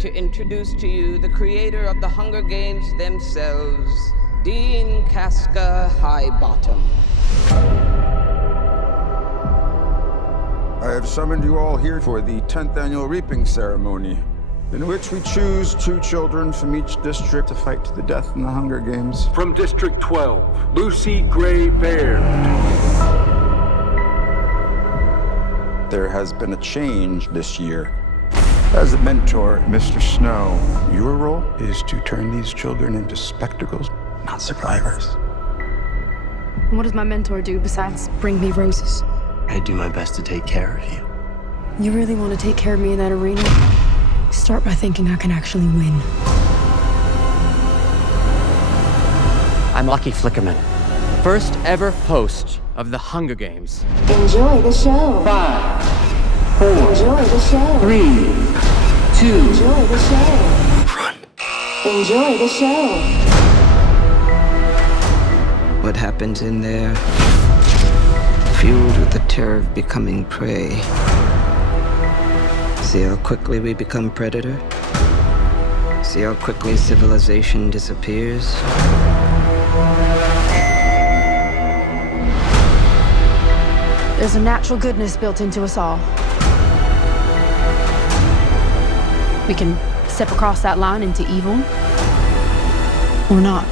to introduce to you the creator of the Hunger Games themselves, Dean Casca Highbottom. I have summoned you all here for the 10th annual reaping ceremony, in which we choose 2 children from each district to fight to the death in the Hunger Games. From District 12, Lucy Gray Baird. There has been a change this year. As a mentor, Mr. Snow, your role is to turn these children into spectacles, not survivors. What does my mentor do besides bring me roses? I do my best to take care of you. You really want to take care of me in that arena? Start by thinking I can actually win. I'm Lucky Flickerman, first ever host of the Hunger Games. Enjoy the show. 5, 4, Enjoy the show. 3, 2, Enjoy the show. run. Enjoy the show. What happens in there, fueled with the terror of becoming prey. See how quickly we become predator? See how quickly civilization disappears? There's a natural goodness built into us all. We can step across that line into evil, or not.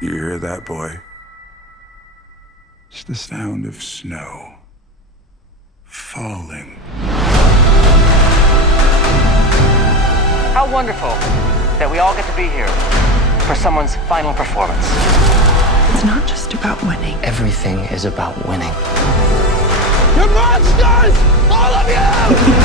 You hear that, boy? It's the sound of snow falling. How wonderful that we all get to be here for someone's final performance. It's not just about winning. Everything is about winning. You monsters! All of you!